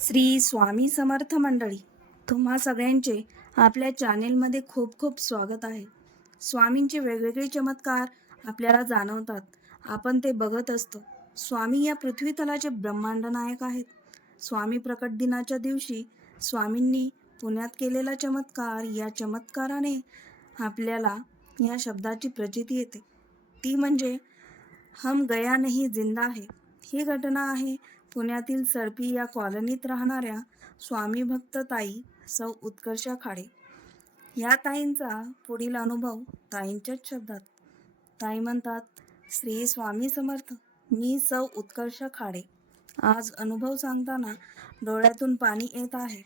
श्री स्वामी समर्थ मंडळी तुम्हा सगळ्यांचे आपल्या चॅनेलमध्ये खूप खूप स्वागत आहे. स्वामींचे वेगवेगळे चमत्कार आपल्याला जाणवतात. आपण ते बघत असतो. स्वामी या पृथ्वी तलाचे ब्रह्मांड नायक आहेत. स्वामी प्रकट दिनाच्या दिवशी स्वामींनी पुण्यात केलेला चमत्कार या चमत्काराने आपल्याला या शब्दाची प्रचिती येते. ती म्हणजे हम गया नाही जिंदा आहे ही घटना आहे पुण्यातील सडपी या कॉलनीत राहणाऱ्या स्वामी भक्त ताई सौ उत्कर्षा खाडे. या ताईंचा पुढील अनुभव ताईंच्याच शब्दात. ताई म्हणतात श्री स्वामी समर्थ मी सौ उत्कर्ष खाडे. आज अनुभव सांगताना डोळ्यातून पाणी येत आहे.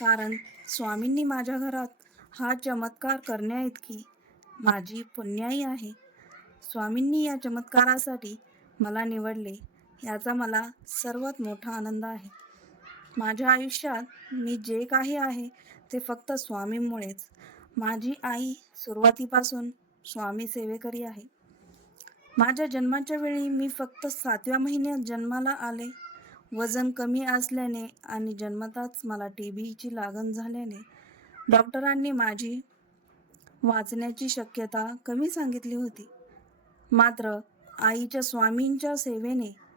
कारण स्वामींनी माझ्या घरात हा चमत्कार करण्याइतकी माझी पुण्याई आहे. स्वामींनी या चमत्कारासाठी मला निवडले. याचा मला सर्वात मोठा आनंद आहे. माझ्या आयुष्यात मी जे काही आहे ते फक्त स्वामींमुळेच. माझी आई सुरुवातीपासून स्वामी सेवेकरी आहे. माझ्या जन्माच्या वेळी मी फक्त सातव्या महिन्यात जन्माला आले. वजन कमी असल्याने आणि जन्मताच मला टी बीची लागण झाल्याने डॉक्टरांनी माझी वाचण्याची शक्यता कमी सांगितली होती. मात्र आईच्या स्वामींच्या सेवेने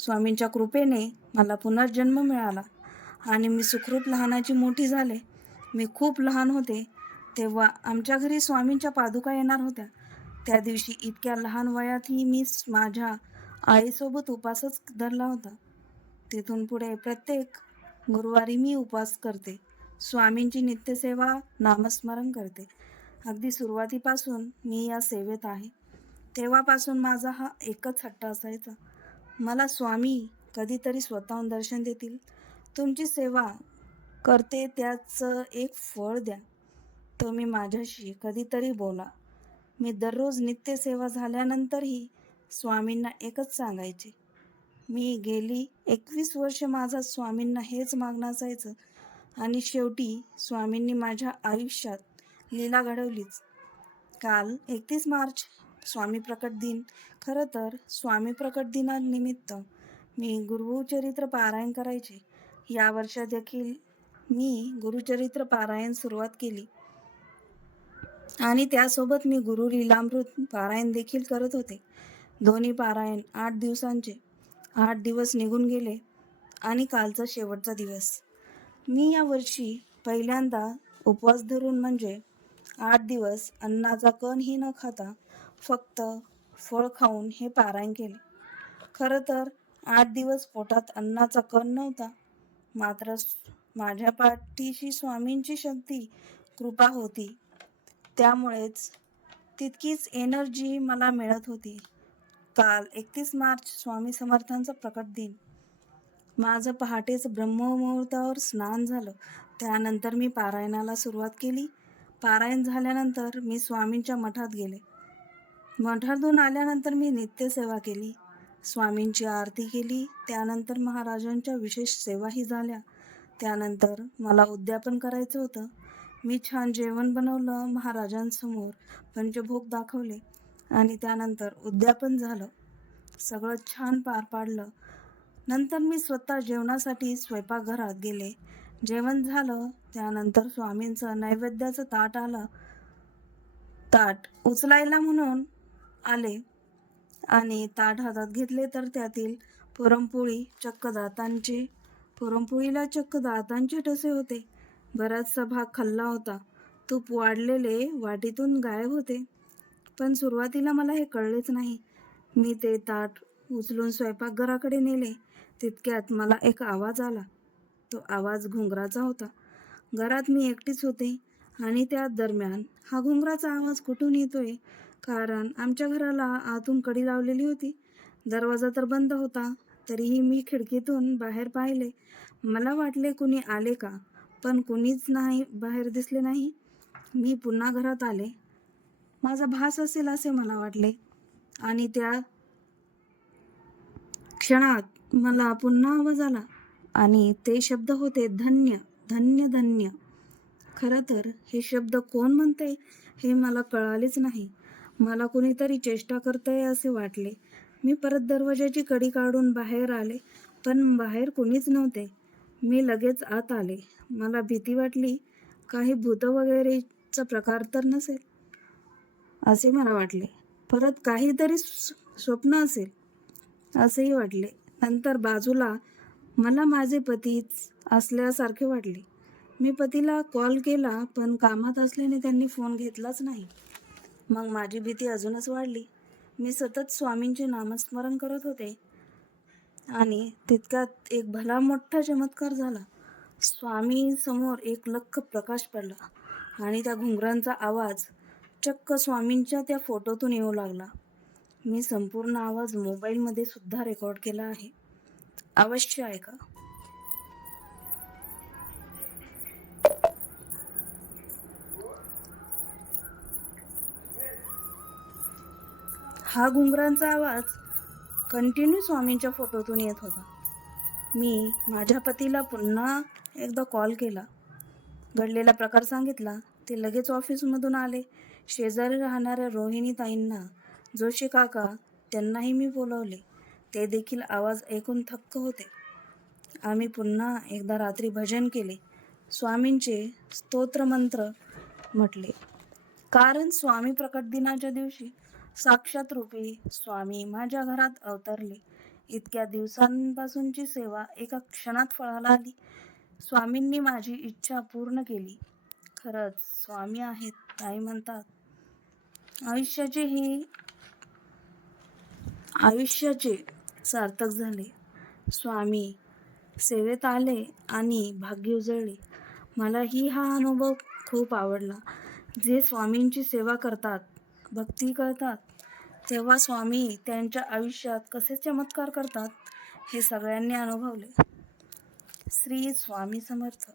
स्वामींच्या कृपेने मला पुनर्जन्म मिळाला आणि मी सुखरूप लहानाची मोठी झाले. मी खूप लहान होते तेव्हा आमच्या घरी स्वामींच्या पादुका येणार होत्या. त्या दिवशी इतक्या लहान वयातही मी माझ्या आईसोबत उपासच धरला होता. तिथून पुढे प्रत्येक गुरुवारी मी उपवास करते. स्वामींची नित्यसेवा नामस्मरण करते. अगदी सुरुवातीपासून मी या सेवेत आहे. तेव्हापासून माझा हा एकच हट्ट असायचा. मला स्वामी कधीतरी स्वतःहून दर्शन देतील. तुमची सेवा करते त्याचं एक फळ द्या. तुम्ही माझ्याशी कधीतरी बोला. मी दररोज नित्यसेवा झाल्यानंतरही स्वामींना एकच सांगायचे. मी गेली एकवीस वर्ष माझा स्वामींना हेच मागणं असायचं आणि शेवटी स्वामींनी माझ्या आयुष्यात लीला घडवलीच. काल एकतीस मार्च स्वामी प्रकट दिन. खरं तर स्वामी प्रकट दिनानिमित्त मी गुरुचरित्र पारायण करायचे. या वर्षात देखील मी गुरुचरित्र पारायण सुरुवात केली. आणि त्यासोबत मी गुरु लीलामृत पारायण देखील करत होते. दोन्ही पारायण आठ दिवसांचे. आठ दिवस निघून गेले आणि कालचा शेवटचा दिवस. मी या वर्षी पहिल्यांदा उपवास धरून म्हणजे आठ दिवस अन्नाचा कणही न खाता फक्त फळ खाऊन हे पारायण केले. खरं तर आठ दिवस पोटात अन्नाचा कण नव्हता. मात्र माझ्या पाठीशी स्वामींची शक्ती कृपा होती. त्यामुळेच तितकीच एनर्जी मला मिळत होती. काल एकतीस मार्च स्वामी समर्थांचा प्रकट दिन. माझं पहाटेच ब्रह्ममुहूर्तावर स्नान झालं. त्यानंतर मी पारायणाला सुरुवात केली. पारायण झाल्यानंतर मी स्वामींच्या मठात गेले. मठातून आल्यानंतर मी नित्यसेवा केली. स्वामींची आरती केली. त्यानंतर महाराजांच्या विशेष सेवाही झाल्या. त्यानंतर मला उद्यापन करायचं होतं. मी छान जेवण बनवलं महाराजांसमोर पंचभोग दाखवले आणि त्यानंतर उद्यापन झालं. सगळं छान पार पाडलं. नंतर मी स्वतः जेवणासाठी स्वयंपाकघरात गेले. जेवण झालं. त्यानंतर स्वामींचं नैवेद्याचं ताट आलं. ताट उचलायला म्हणून आले आणि ताट हातात घेतले तर त्यातील पुरणपोळी चक्क दातांचे पुरणपोळीला चक्क दातांचे ठसे होते. बराचसा भाग खाल्ला होता. तूप वाढलेले वाटीतून गायब होते. पण सुरुवातीला मला हे कळलेच नाही. मी ते ताट उचलून स्वयंपाकघराकडे नेले. तितक्यात मला एक आवाज आला. तो आवाज घुंगराचा होता. घरात मी एकटीच होते आणि त्या दरम्यान हा घुंगराचा आवाज कुठून येतोय? कारण आमच्या घराला आतून कडी लावलेली होती. दरवाजा तर बंद होता तरीही मी खिडकीतून बाहेर पाहिले. मला वाटले कुणी आले का पण कुणीच नाही बाहेर दिसले नाही. मी पुन्हा घरात आले. माझा भास असेल असे मला वाटले. आणि त्या क्षणात मला पुन्हा आवाज आला. आणि ते शब्द होते धन्य धन्य धन्य. खरं तर हे शब्द कोण म्हणते हे मला कळालेच नाही. मला कुणीतरी चेष्टा करतंय असे वाटले. मी परत दरवाजाची कडी काढून बाहेर आले पण बाहेर कोणीच नव्हते. मी लगेच आत आले. मला भीती वाटली काही भूत वगैरेचा प्रकार तर नसेल? असे मला वाटले. परत काहीतरी स्व- स्वप्न असेल असेही वाटले. नंतर बाजूला मला माझे पतीच असल्यासारखे वाटले. मी पतीला कॉल केला पण कामात असल्याने त्यांनी फोन घेतलाच नाही. मग माझी भीती अजूनच वाढली. मी सतत स्वामींचे नामस्मरण करत होते. आणि तितक्यात एक भला मोठा चमत्कार झाला. स्वामी समोर एक लख्ख प्रकाश पडला आणि त्या घुंगरांचा आवाज चक्क स्वामींच्या त्या फोटोतून येऊ लागला. मी संपूर्ण आवाज मोबाईलमध्ये सुद्धा रेकॉर्ड केला आहे. अवश्य ऐका. हा घुंगरांचा आवाज कंटिन्यू स्वामींच्या फोटोतून येत होता. मी माझ्या पतीला पुन्हा एकदा कॉल केला. घडलेला प्रकार सांगितला. ते लगेच ऑफिसमधून आले. शेजारी राहणाऱ्या रोहिणी ताईंना जोशी काका त्यांनाही मी बोलवले. ते देखील आवाज ऐकून थक्क होते. आम्ही पुन्हा एकदा रात्री भजन केले. स्वामींचे स्तोत्रमंत्र म्हटले. कारण स्वामी प्रकट दिनाच्या दिवशी साक्षात रूपी स्वामी माझ्या घरात अवतरले. इतक्या दिवसांपासूनची सेवा एका क्षणात फळाला आली. स्वामींनी माझी इच्छा पूर्ण केली. खरंच स्वामी आहेत ताई म्हणतात. आयुष्याचे हे आयुष्याचे सार्थक झाले. स्वामी सेवेत आले आणि भाग्य उजळले. मलाही हा अनुभव खूप आवडला. जे स्वामींची सेवा करतात भक्ती करतात. तेव्हा स्वामी त्यांच्या आयुष्यात कसे चमत्कार करतात हे सगळ्यांनी अनुभवले. श्री स्वामी समर्थ.